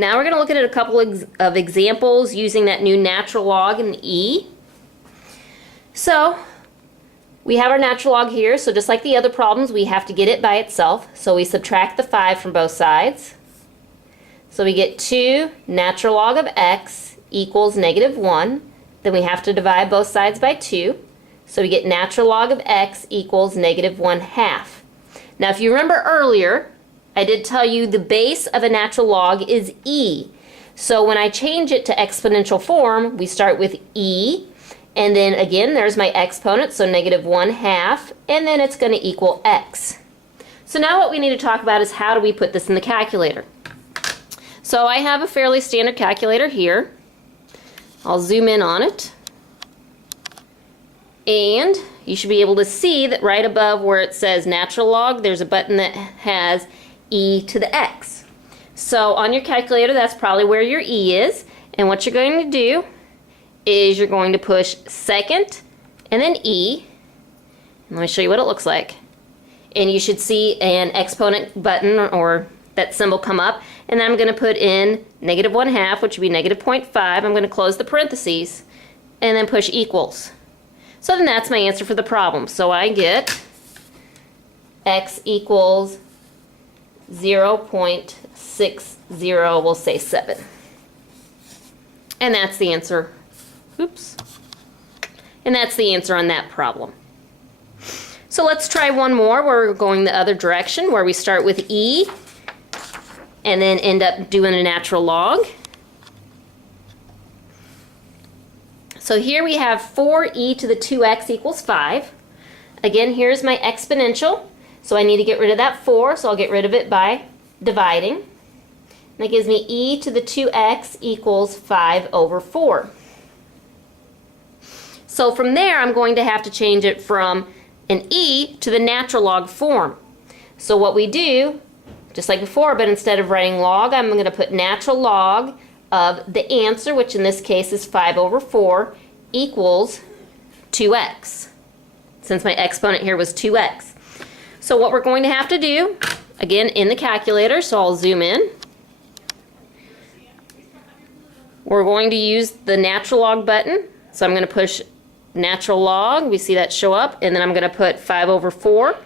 Now we're going to look at a couple of examples using that new natural log and e. So we have our natural log here, so just like the other problems, we have to get it by itself. So we subtract the 5 from both sides. So we get 2 natural log of x equals -1. Then we have to divide both sides by 2. So we get natural log of x equals -1/2. Now if you remember earlier, I did tell you the base of a natural log is e. So when I change it to exponential form, we start with e. And then again, there's my exponent, so -1/2, and then it's going to equal x. So now what we need to talk about is how do we put this in the calculator. So I have a fairly standard calculator here. I'll zoom in on it. And you should be able to see that right above where it says natural log, there's a button that has e to the x. So on your calculator, that's probably where your e is. And what you're going to do is you're going to push second and then e. And let me show you what it looks like. And you should see an exponent button or that symbol come up. And then I'm going to put in -1/2, which would be -0.5. I'm going to close the parentheses and then push equals. So then that's my answer for the problem. So I get x equals 0.60, we'll say 7. And that's the answer. Oops. And that's the answer on that problem. So let's try one more where we're going the other direction, where we start with e and then end up doing a natural log. So here we have 4e to the 2x equals 5. Again, here's my exponential. So I need to get rid of that 4, so I'll get rid of it by dividing. And that gives me e to the 2x equals 5/4. So from there, I'm going to have to change it from an e to the natural log form. So what we do, just like before, but instead of writing log, I'm going to put natural log of the answer, which in this case is 5/4, equals 2x, since my exponent here was 2x. So what we're going to have to do, again in the calculator, so I'll zoom in. We're going to use the natural log button. So I'm going to push natural log, we see that show up, and then I'm going to put 5/4,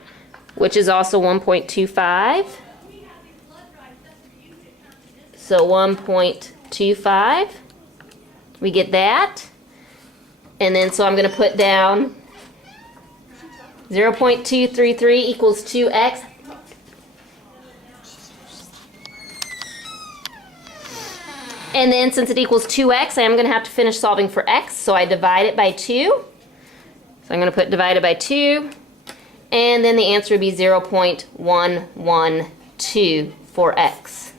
which is also 1.25. So 1.25, we get that. And then so I'm going to put down 0.233 equals 2x. And then since it equals 2x, I am going to have to finish solving for x, so I divide it by 2. So I'm going to put divided by 2, and then the answer would be 0.112 for x.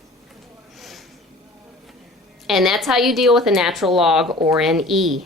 And that's how you deal with a natural log or an e.